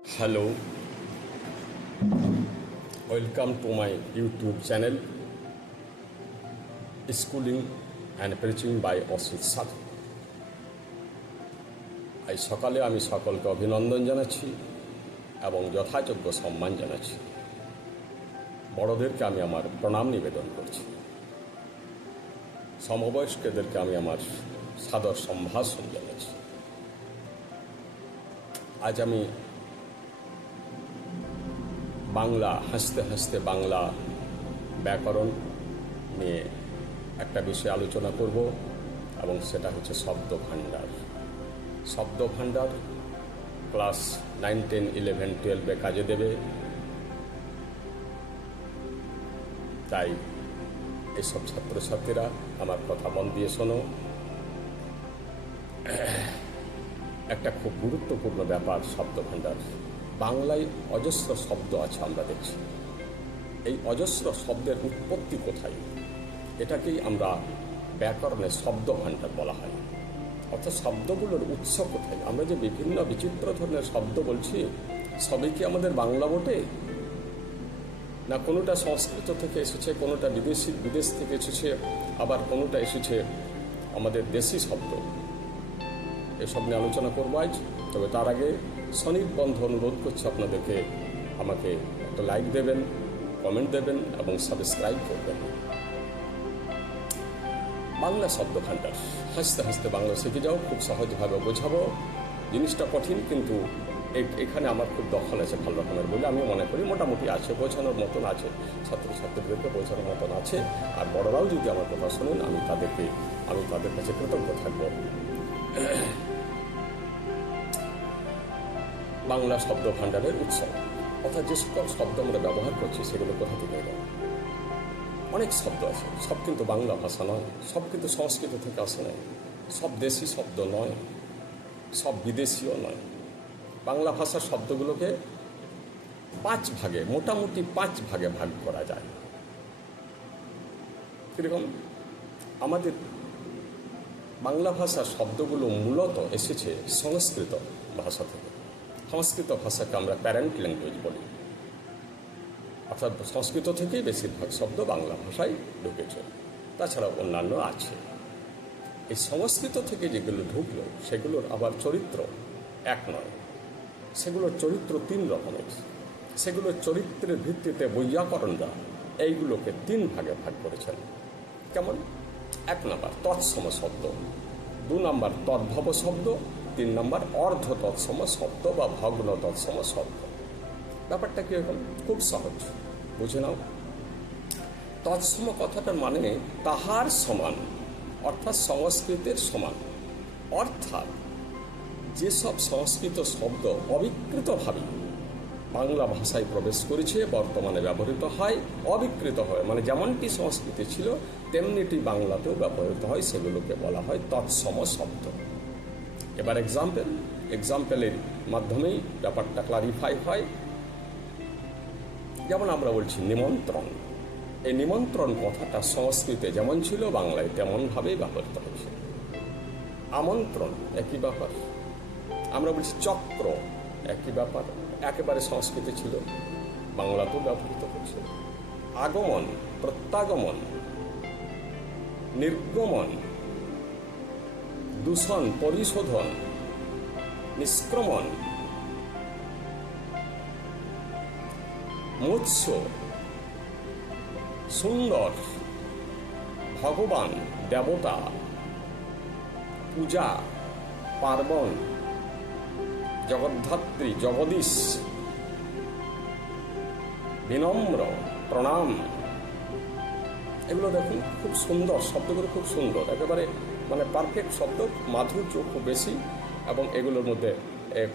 Hello welcome to my YouTube channel schooling and preaching by Asit Sadhu আজ সকালে আমি সকলকে অভিনন্দন জানাচ্ছি এবং যথাযোগ্য সম্মান জানাচ্ছি। বড়দেরকে আমি আমার প্রণাম নিবেদন করছি। সমবয়স্কদেরকে আমি আমার সাদর সম্ভাষণ জানাচ্ছি। আজ আমি বাংলা, হাসতে হাসতে বাংলা ব্যাকরণ নিয়ে একটা বিষয়ে আলোচনা করব এবং সেটা হচ্ছে শব্দ ভাণ্ডার শব্দ ভাণ্ডার ক্লাস নাইন, টেন, ইলেভেন, টুয়েলভে কাজে দেবে। তাই এইসব ছাত্রছাত্রীরা আমার কথা মন দিয়ে শোনো। একটা খুব গুরুত্বপূর্ণ ব্যাপার শব্দ ভাণ্ডার বাংলায় অজস্র শব্দ আছে আমরা দেখছি। এই অজস্র শব্দের উৎপত্তি কোথায়? এটাকেই আমরা ব্যাকরণে শব্দ ভাণ্ডার বলা হয়। অর্থাৎ শব্দগুলোর উৎস কোথায়? আমরা যে বিভিন্ন বিচিত্র ধরনের শব্দ বলছি, সবই কি আমাদের বাংলা বটে? না কোনোটা সংস্কৃত থেকে এসেছে, কোনোটা বিদেশি, বিদেশ থেকে এসেছে, আবার কোনোটা এসেছে আমাদের দেশি শব্দ? এসব নিয়ে আলোচনা করব আজ, তবে তার আগে স্বনির্বন্ধ অনুরোধ করছি আপনাদেরকে আমাকে একটা লাইক দেবেন কমেন্ট দেবেন এবং সাবস্ক্রাইব করবেন। বাংলা শব্দ ভাণ্ডার হাসতে হাসতে বাংলা শিখে যাও, খুব সহজভাবে বোঝাবো। জিনিসটা কঠিন, কিন্তু এখানে আমার খুব দখল আছে ভালো রকমের বলে। আমি মনে করি মোটামুটি আছে, বোঝানোর মতন আছে, ছাত্রছাত্রীদেরকে বোঝানোর মতন আছে। আর বড়রাও যদি আমার কথা শোনেন, আমি তাদেরকে আমি তাদের কাছে কৃতজ্ঞ থাকব। বাংলা শব্দ ভাণ্ডারের উৎসব। অর্থাৎ যে সকল শব্দ আমরা ব্যবহার করছি, সেগুলো কোথা থেকে এলো? অনেক শব্দ আছে। সব কিন্তু বাংলা ভাষা নয়। সব কিন্তু সংস্কৃত থেকে আসে নয় সব দেশি শব্দ নয়। সব বিদেশিও নয়। বাংলা ভাষার শব্দগুলোকে পাঁচ ভাগে, মোটামুটি পাঁচ ভাগে ভাগ করা যায়। কীরকম? আমাদের বাংলা ভাষার শব্দগুলো মূলত এসেছে সংস্কৃত ভাষা থেকে। সংস্কৃত ভাষাকে আমরা প্যারেন্ট ল্যাঙ্গুয়েজ বলি। অর্থাৎ সংস্কৃত থেকেই বেশিরভাগ শব্দ বাংলা ভাষায় ঢুকেছে। তাছাড়া অন্যান্য আছে। এই সংস্কৃত থেকে যেগুলো ঢুকলো, সেগুলোর আবার চরিত্র এক নয়। সেগুলোর চরিত্র তিন রকমের। সেগুলোর চরিত্রের ভিত্তিতে বৈয়াকরণরা এইগুলোকে তিন ভাগে ভাগ করেছেন। কেমন? এক নম্বর তৎসম শব্দ, দু নম্বর তদ্ভব শব্দ তিন নম্বর, অর্ধ তৎসম শব্দ বা ভগ্ন তৎসম শব্দ ব্যাপারটা কীরকম খুব সহজ। বুঝে নাও। তৎসম কথাটার মানে তাহার সমান, অর্থাৎ সংস্কৃতের সমান। অর্থাৎ যেসব সংস্কৃত শব্দ অবিকৃতভাবে বাংলা ভাষায় প্রবেশ করেছে, বর্তমানে ব্যবহৃত হয়, অবিকৃত হয় মানে যেমনটি সংস্কৃতি ছিল, তেমনিটি বাংলাতেও ব্যবহৃত হয়, সেগুলোকে বলা হয় তৎসম শব্দ। এবার এক্সাম্পল এক্সাম্পলের মাধ্যমেই ব্যাপারটা ক্লারিফাই হয়। যেমন আমরা বলছি নিমন্ত্রণ। এই নিমন্ত্রণ কথাটা সংস্কৃতে যেমন ছিল, বাংলায় তেমনভাবেই ব্যবহৃত হয়েছে। আমন্ত্রণ, একই ব্যাপার। আমরা বলছি চক্র, একই ব্যাপার। একেবারে সংস্কৃতি ছিল, বাংলাতেও ব্যবহৃত হচ্ছে আগমন, প্রত্যাগমন, নির্গমন দূষণ পরিশোধন নিষ্ক্রমণ মৎস্য সুন্দর ভগবান দেবতা পূজা পার্বণ জগদ্ধাত্রী জগদীশ বিনম্র প্রণাম এগুলো দেখুন, খুব সুন্দর শব্দগুলো খুব সুন্দর। একেবারে মানে পারফেক্ট শব্দ, মাধুর্য খুব বেশি এবং এগুলোর মধ্যে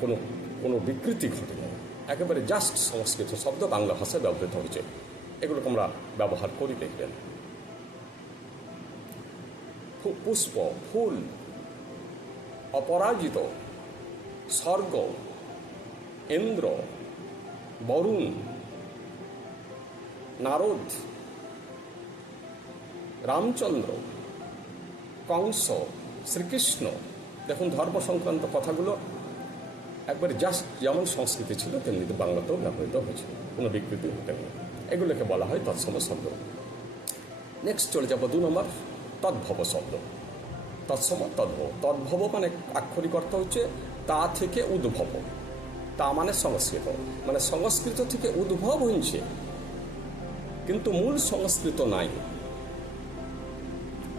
কোনো কোনো বিকৃতি ঘটে না। একেবারে জাস্ট সংস্কৃত শব্দ বাংলা ভাষায় ব্যবহৃত হয়েছে এগুলোকে আমরা ব্যবহার করি দেখবেন। পুষ্প, ফুল, অপরাজিত, স্বর্গ, ইন্দ্র, বরুণ, নারদ রামচন্দ্র, কংস, শ্রীকৃষ্ণ, দেখুন ধর্ম সংক্রান্ত কথাগুলো একবারে জাস্ট যেমন সংস্কৃতি ছিল, তেমনি বাংলাতেও ব্যবহৃত হয়েছে, কোনো বিকৃতি ঘটেনি এগুলোকে বলা হয় তৎসম শব্দ। নেক্সট চলে যাব দু নম্বর, তদ্ভব শব্দ। তৎসম, তদ্ভব। তদ্ভব মানে আক্ষরিক অর্থ হচ্ছে তা থেকে উদ্ভব। তা মানে সংস্কৃত। মানে সংস্কৃত থেকে উদ্ভব হয়েছে কিন্তু মূল সংস্কৃত নাই।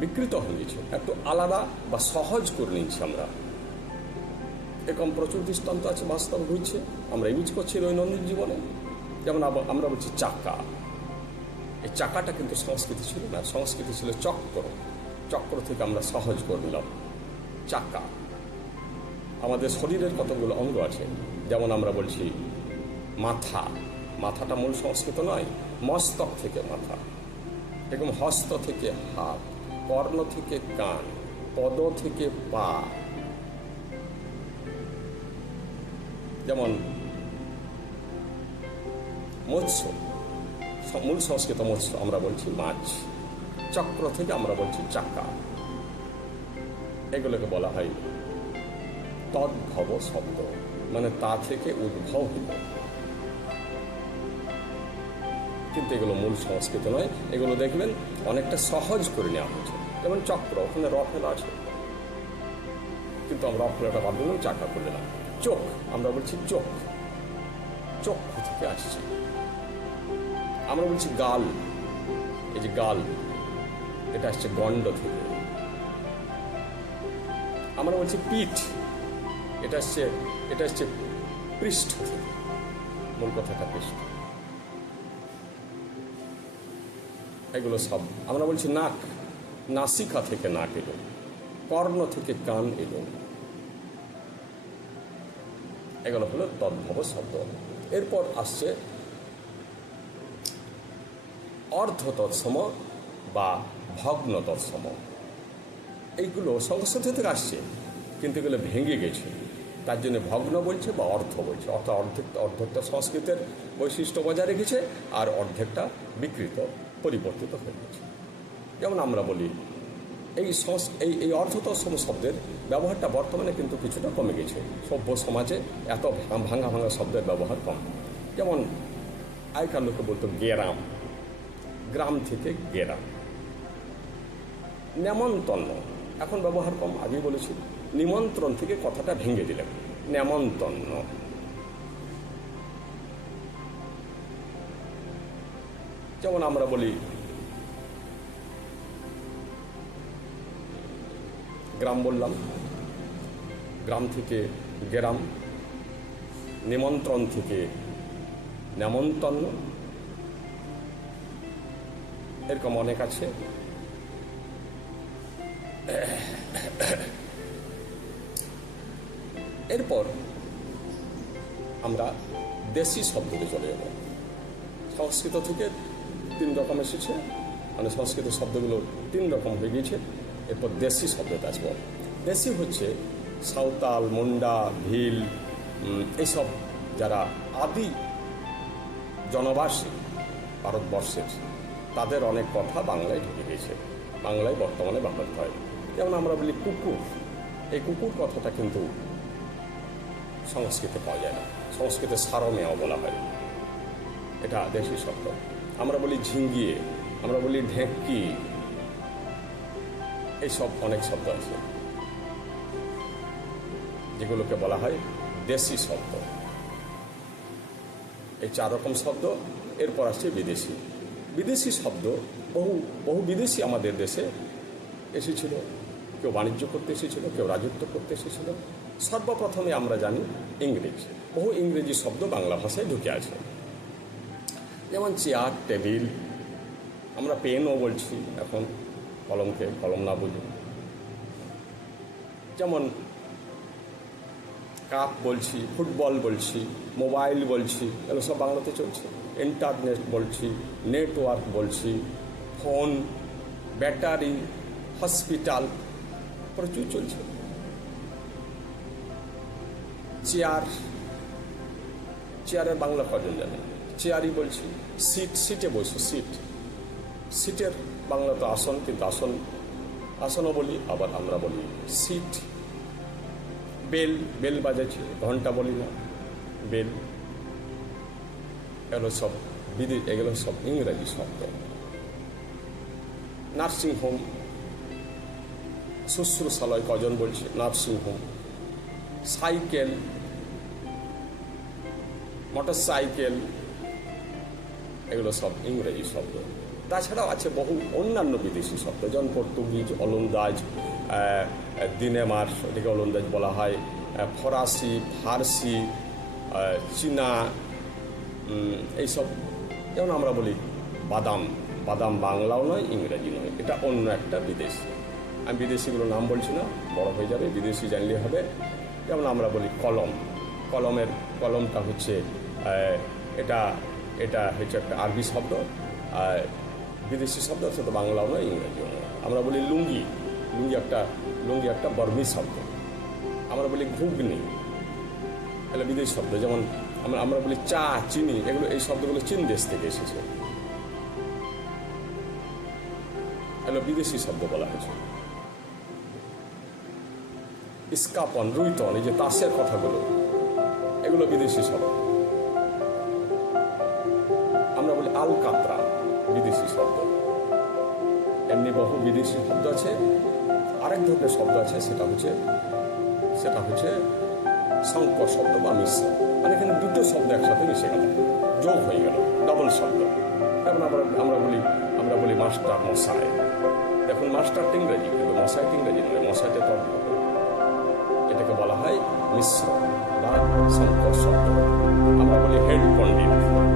বিকৃত হয়েছে একটু আলাদা বা সহজ করে নিয়েছি আমরা। এরকম প্রচুর দৃষ্টান্ত আছে, বাস্তব হয়েছে। আমরা ইউজ করছি দৈনন্দিন জীবনে। যেমন আমরা বলছি চাকা। এই চাকাটা কিন্তু সংস্কৃতি ছিল না। সংস্কৃতি ছিল চক্র। চক্র থেকে আমরা সহজ করে নিলাম। চাকা। আমাদের শরীরের কতগুলো অঙ্গ আছে? যেমন আমরা বলছি মাথা। মাথাটা মূল সংস্কৃত নয়, মস্তক থেকে মাথা। এরকম হস্ত থেকে হাত। কর্ণ থেকে কান, পদ থেকে পা। যেমন মৎস্য মূল সংস্কৃত মৎস্য আমরা বলছি মাছ, চক্র থেকে আমরা বলছি চাকা। এগুলোকে বলা হয় তদ্ভব শব্দ মানে তা থেকে উদ্ভব হইল। কিন্তু এগুলো মূল সংস্কৃত নয়। এগুলো দেখবেন অনেকটা সহজ করে নেওয়া হয়েছে। যেমন চক্র, ওখানে র ফেলা আছে। কিন্তু আমরা অফেলাটা বাদ দিলাম, চাকা করে দিলাম চোখ, আমরা বলছি চোখ। চক্ষু থেকে আসছে। আমরা বলছি গাল। এই যে গাল, এটা আসছে গণ্ড থেকে। আমরা বলছি পিঠ। এটা আসছে এটা আসছে পৃষ্ঠ থেকে। মূল কথাটা পৃষ্ঠ। এগুলো সব। আমরা বলছি নাক, নাসিকা থেকে নাক এলো, কর্ণ থেকে কান এলো। এগুলো হলো তদ্ভব শব্দ। এরপর আসছে অর্ধ তৎসম বা ভগ্ন তৎসম এইগুলো সংস্কৃত থেকে আসছে, কিন্তু এগুলো ভেঙে গেছে। তার জন্য ভগ্ন বলছে বা অর্থ বলছে। অর্থাৎ অর্ধেক, অর্ধেকটা সংস্কৃতের বৈশিষ্ট্য বজায় রেখেছে আর অর্ধেকটা বিকৃত। পরিবর্তিত হয়ে গেছে। যেমন আমরা বলি, এই সংস- এই এই অর্ধতৎসম শব্দের ব্যবহারটা বর্তমানে কিন্তু কিছুটা কমে গেছে। সভ্য সমাজে এত ভাঙা ভাঙা শব্দের ব্যবহার কম। যেমন আগেকার লোকে বলতো, গেরাম। গ্রাম থেকে গেরাম। নেমন্তন্ন। এখন ব্যবহার কম, আগেই বলেছি। নিমন্ত্রণ থেকে কথাটা ভেঙে দিলেন। নেমন্তন্ন। যেমন আমরা বলি, গ্রাম বললাম, গ্রাম থেকে গ্রাম, নিমন্ত্রণ থেকে নেমন্তন্ন, এরকম অনেক আছে। এরপর আমরা দেশি শব্দতে চলে যাব সংস্কৃত থেকে তিন রকম এসেছে। মানে সংস্কৃত শব্দগুলো তিন রকম হয়ে গিয়েছে। এরপর দেশি শব্দতে আসব দেশি হচ্ছে সাঁওতাল, মুন্ডা, ভিল এইসব যারা আদি জনবাসী ভারতবর্ষের, তাদের অনেক কথা বাংলায় ঢুকে গিয়েছে। বাংলায় বর্তমানে ব্যবহৃত হয়। যেমন আমরা বলি কুকুর। এই কুকুর কথাটা কিন্তু সংস্কৃতে পাওয়া যায় না। সংস্কৃতে সারমেয় বলা হয়। এটা দেশি শব্দ। আমরা বলি ঝিঙ্গিয়ে আমরা বলি ঢেঁকি, এইসব অনেক শব্দ আছে। যেগুলোকে বলা হয় দেশি শব্দ। এই চার রকম শব্দ, এরপর আসছে বিদেশি। বিদেশি শব্দ, বহু বহু বিদেশি আমাদের দেশে এসেছিল। কেউ বাণিজ্য করতে এসেছিল, কেউ রাজত্ব করতে এসেছিল। সর্বপ্রথমে আমরা জানি ইংরেজি। বহু ইংরেজি শব্দ বাংলা ভাষায় ঢুকে আছে। যেমন চেয়ার, টেবিল, আমরা পেনও বলছি এখন, কলমকে, কলম না বুঝি। যেমন কাপ বলছি, ফুটবল বলছি, মোবাইল বলছি, এগুলো সব বাংলাতে চলছে। ইন্টারনেট বলছি, নেটওয়ার্ক বলছি, ফোন, ব্যাটারি, হসপিটাল, প্রচুর চলছে। চেয়ার, চেয়ারের বাংলা কজন জানে? চেয়ারই বলছি, সিট, সিটে বসো সিট। সিটের বাংলা তো আসন, কিন্তু আসন, আসনও বলি, আবার আমরা বলি সিট। বেল বেল বাজাচ্ছে ঘণ্টা বলি না, বেল। এগুলো সব বিদেশ এগুলো সব ইংরাজি শব্দ। নার্সিং হোম, শুশ্রূষালয় কজন বলছে, nursing home. Cycle motorcycle এগুলো সব ইংরেজি শব্দ। তাছাড়াও আছে বহু অন্যান্য বিদেশি শব্দ, যেমন পর্তুগিজ অলন্দাজ দিনেমার এটাকে অলন্দাজ বলা হয় ফরাসি, ফার্সি চীনা এইসব, যেমন আমরা বলি বাদাম বাদাম বাংলাও নয়, ইংরেজি নয়, এটা অন্য একটা বিদেশি। আমি বিদেশিগুলোর নাম বলছি না, বড় হয়ে যাবে, বিদেশি জানলে হবে। যেমন আমরা বলি কলম, কলমের, কলমটা হচ্ছে এটা এটা হচ্ছে একটা আরবি শব্দ, আর বিদেশি শব্দ সেটা বাংলাও নয় ইংরেজিও নয় আমরা বলি লুঙ্গি লুঙ্গি একটা লুঙ্গি একটা বর্মি শব্দ। আমরা বলি ঘুগনি এগুলো বিদেশি শব্দ, যেমন আমরা আমরা বলি চা, চিনি, এগুলো, এই শব্দগুলো চীন দেশ থেকে এসেছে। এগুলো বিদেশি শব্দ বলা হয়েছে। ইস্কাপন, রুইতন, এই যে তাসের কথাগুলো, এগুলো বিদেশি শব্দ। আমরা বলি আল কাতরা বিদেশি শব্দ। এমনি বহু বিদেশি শব্দ আছে, আরেক ধরনের শব্দ আছে, সেটা হচ্ছে সেটা হচ্ছে সংকর শব্দ বা মিশ্র। মানে এখানে দুটো শব্দ একসাথে মিশে গেল। যোগ হয়ে গেল ডবল শব্দ। যেমন আমরা আমরা বলি আমরা বলি মাস্টার মশাই। দেখুন, মাস্টার ইংরেজি, কিন্তু মশাই ইংরেজি নয় মশাইটা তো এটাকে বলা হয় মিশ্র বা সংকর শব্দ। আমরা বলি হেড পণ্ডিত।